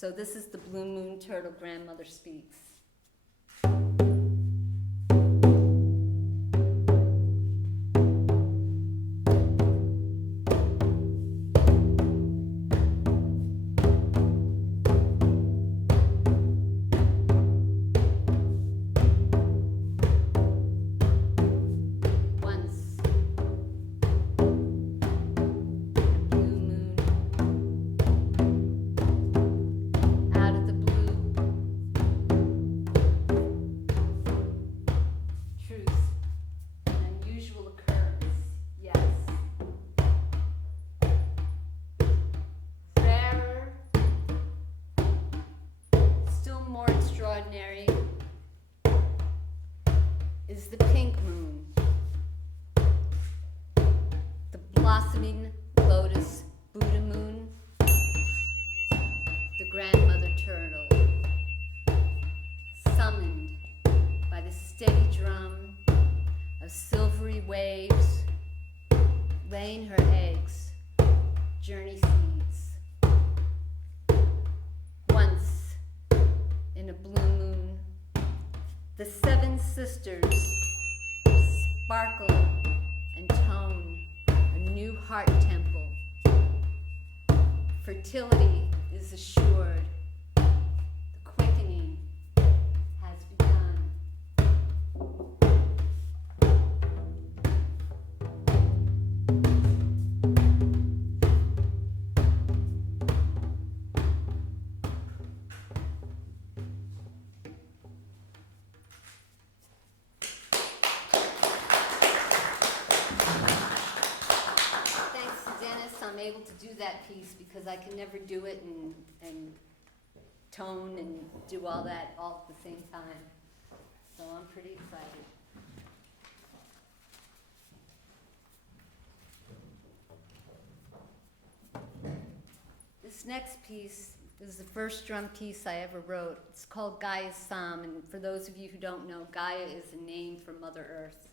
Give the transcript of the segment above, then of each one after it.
So this is the Blue Moon Turtle Grandmother Speaks. More extraordinary is the pink moon, the blossoming lotus Buddha moon, the grandmother turtle, summoned by the steady drum of silvery waves, laying her eggs, journey seeds. Once in a blue moon, the seven sisters sparkle and tone a new heart temple. Fertility is assured. The quickening has begun. I'm able to do that piece because I can never do it and tone and do all that all at the same time. So I'm pretty excited. This next piece is the first drum piece I ever wrote. It's called Gaia's Psalm, and for those of you who don't know, Gaia is a name for Mother Earth.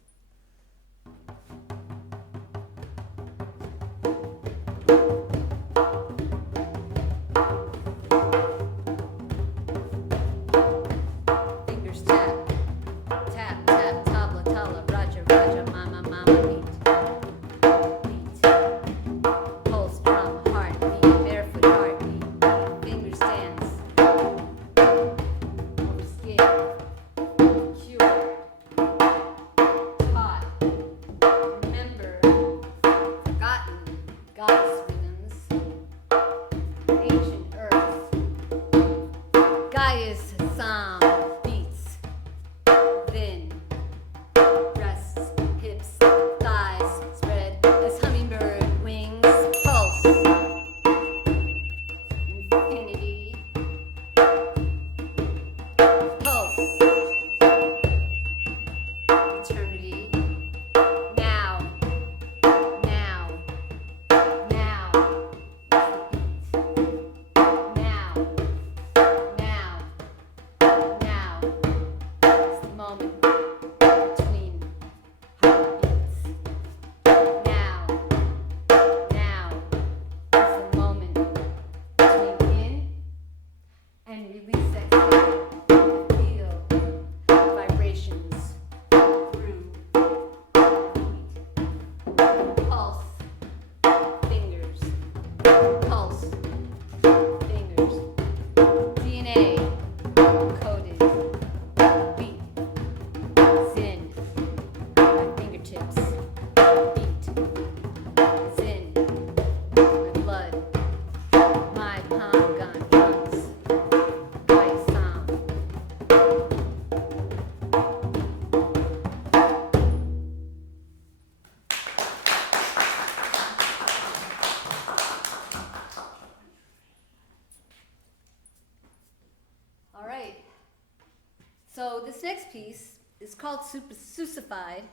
So this next piece is called Suicified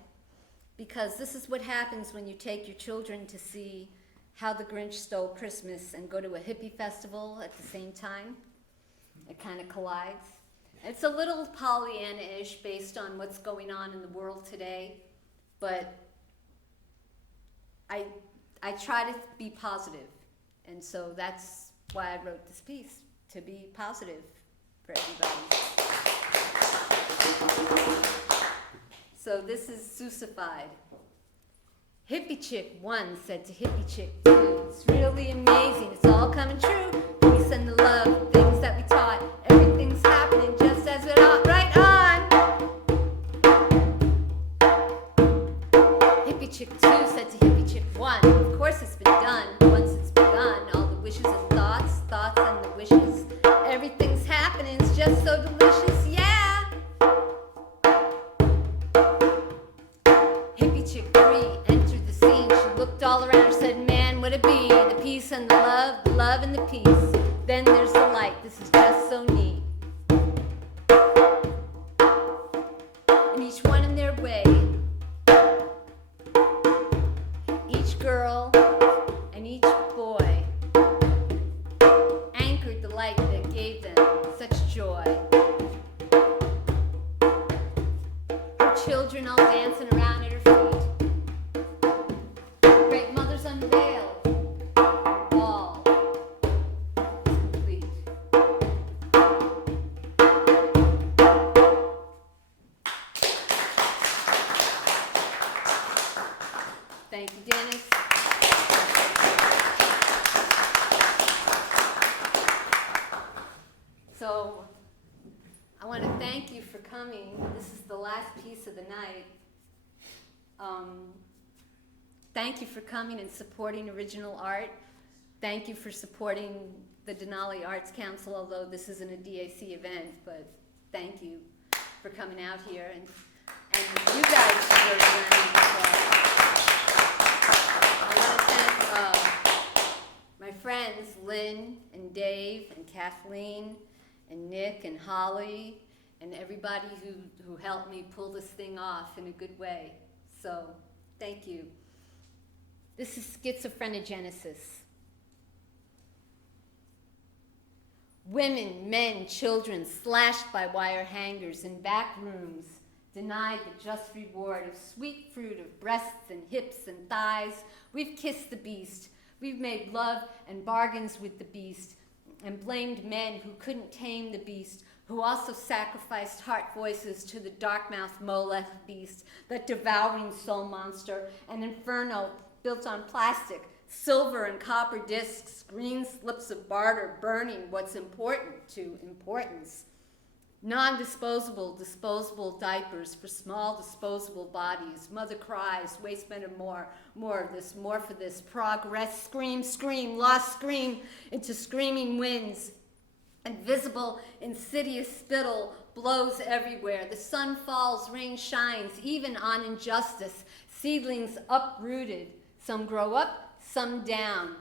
because this is what happens when you take your children to see How the Grinch Stole Christmas and go to a hippie festival at the same time. It kind of collides. It's a little Pollyanna-ish based on what's going on in the world today, but I try to be positive, and so that's why I wrote this piece, to be positive for everybody. So this is Suicified. Hippie Chick 1 said to Hippie Chick 2, it's really amazing, it's all coming true. We send the love, things that we taught, everything's happening just as it ought. Right on! Hippie Chick 2 said to Hippie Chick 1, of course it's been done, once it's begun, all the wishes and thoughts and the wishes, everything's happening, it's just so delicious, yeah! Hippie Chick 3 entered the scene, she looked all around her, said, man, would it be the peace and the love and the peace, then there's the light, this is just so neat. And each one in their way, each girl and each boy anchored the light that gave them such joy. Her children all dancing around at her feet. Great mothers unveiled. All is complete. Thank you, Dennis. So, I want to thank you for coming. This is the last piece of the night. Thank you for coming and supporting original art. Thank you for supporting the Denali Arts Council, although this isn't a DAC event, but thank you for coming out here. And you guys for your learning as well. I want to thank my friends Lynn and Dave and Kathleen and Nick and Holly and everybody who helped me pull this thing off in a good way. So, thank you. This is Schizophrenogenesis. Women, men, children slashed by wire hangers in back rooms, denied the just reward of sweet fruit of breasts and hips and thighs. We've kissed the beast. We've made love and bargains with the beast and blamed men who couldn't tame the beast, who also sacrificed heart voices to the dark-mouthed Molech beast, that devouring soul monster, an inferno built on plastic, silver and copper discs, green slips of barter burning what's important to importance. Non-disposable, disposable diapers for small disposable bodies. Mother cries, waste men or more of this, more for this. Progress, scream, scream, lost scream into screaming winds. Invisible, insidious spittle blows everywhere. The sun falls, rain shines, even on injustice. Seedlings uprooted. Some grow up, some down.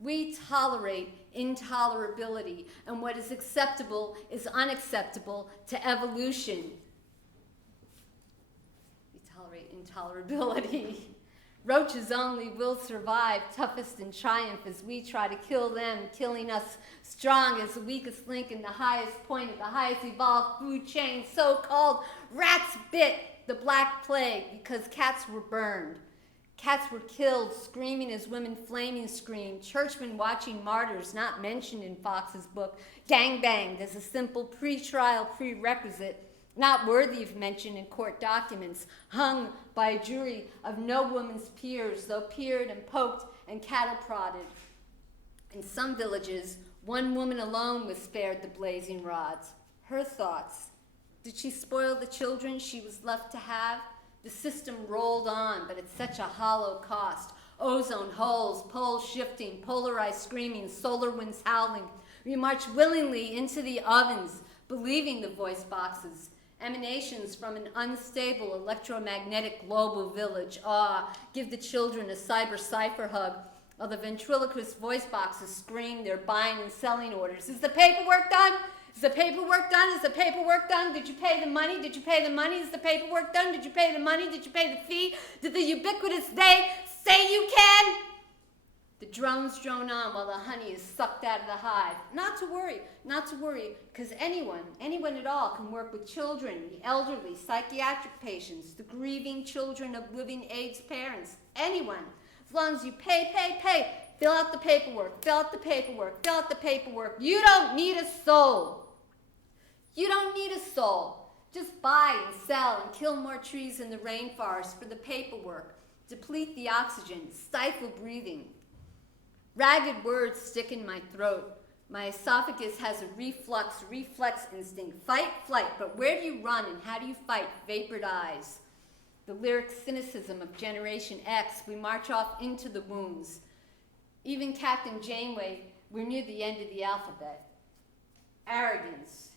We tolerate intolerability, and what is acceptable is unacceptable to evolution. We tolerate intolerability. Roaches only will survive, toughest in triumph as we try to kill them, killing us strong as the weakest link in the highest point of the highest evolved food chain, so-called rats bit the Black Plague because cats were burned. Cats were killed, screaming as women flaming screamed. Churchmen watching martyrs, not mentioned in Fox's book, gangbanged as a simple pre-trial prerequisite, not worthy of mention in court documents, hung by a jury of no woman's peers, though peered and poked and cattle prodded. In some villages, one woman alone was spared the blazing rods. Her thoughts. Did she spoil the children she was left to have? The system rolled on, but at such a hollow cost. Ozone holes, poles shifting, polarized screaming, solar winds howling. We march willingly into the ovens, believing the voice boxes. Emanations from an unstable electromagnetic global village. Give the children a cyber cipher hug. While the ventriloquist voice boxes scream their buying and selling orders. Is the paperwork done? Is the paperwork done? Is the paperwork done? Did you pay the money? Did you pay the money? Is the paperwork done? Did you pay the money? Did you pay the fee? Did the ubiquitous they say you can? The drones drone on while the honey is sucked out of the hive. Not to worry, because anyone at all can work with children, the elderly, psychiatric patients, the grieving children of living AIDS parents. Anyone. As long as you pay. fill out the paperwork, fill out the paperwork, fill out the paperwork. You don't need a soul. You don't need a soul. Just buy and sell and kill more trees in the rainforest for the paperwork, deplete the oxygen, stifle breathing. Ragged words stick in my throat. My esophagus has a reflex instinct. Fight, flight, but where do you run and how do you fight? Vapored eyes. The lyric cynicism of Generation X, we march off into the wombs. Even Captain Janeway, we're near the end of the alphabet. Arrogance.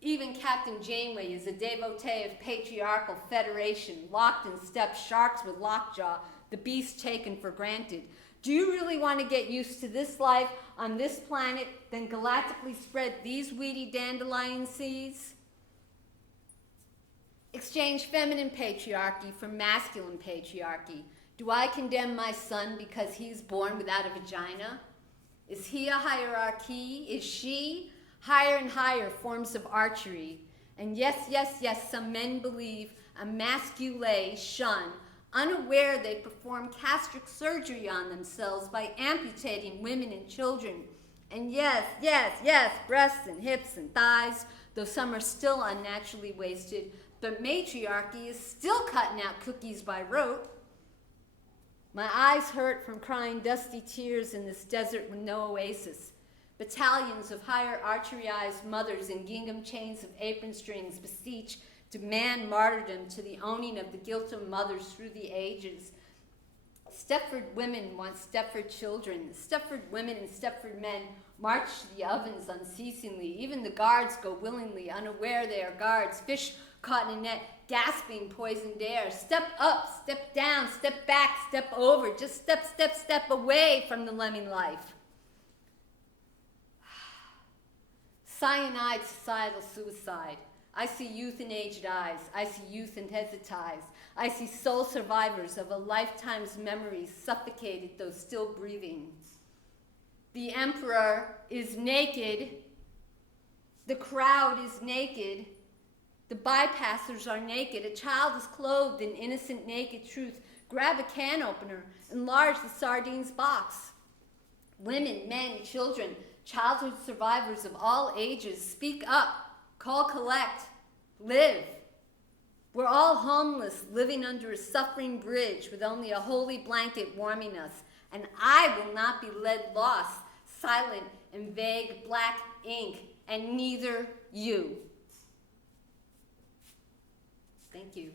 Even Captain Janeway is a devotee of patriarchal federation, locked in step, sharks with lockjaw, the beast taken for granted. Do you really want to get used to this life on this planet, then galactically spread these weedy dandelion seeds? Exchange feminine patriarchy for masculine patriarchy. Do I condemn my son because he's born without a vagina? Is he a hierarchy? Is she? Higher and higher forms of archery. And yes, some men believe a mascule shun, unaware they perform castric surgery on themselves by amputating women and children. And yes, breasts and hips and thighs, though some are still unnaturally wasted, but matriarchy is still cutting out cookies by rote. My eyes hurt from crying dusty tears in this desert with no oasis. Battalions of higher archery-eyed mothers in gingham chains of apron strings beseech, demand martyrdom to the owning of the guilt of mothers through the ages. Stepford women want Stepford children. Stepford women and Stepford men march to the ovens unceasingly. Even the guards go willingly, unaware they are guards. Fish caught in a net, gasping poisoned air. Step up, step down, step back, step over. Just step away from the lemming life. Cyanide societal suicide. I see youth in aged eyes. I see youth in hesitant eyes. I see soul survivors of a lifetime's memories suffocated though still breathing. The emperor is naked. The crowd is naked. The bypassers are naked. A child is clothed in innocent naked truth. Grab a can opener. Enlarge the sardines box. Women, men, children, childhood survivors of all ages, speak up, call collect, live. We're all homeless, living under a suffering bridge with only a holy blanket warming us. And I will not be led lost, silent and vague black ink, and neither you. Thank you.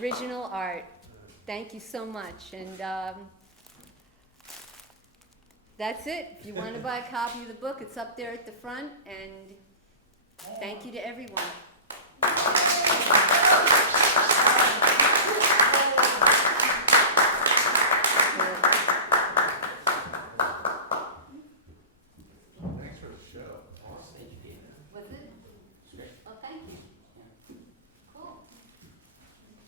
Original art. Thank you so much. And that's it. If you want to buy a copy of the book, it's up there at the front. And thank you to everyone.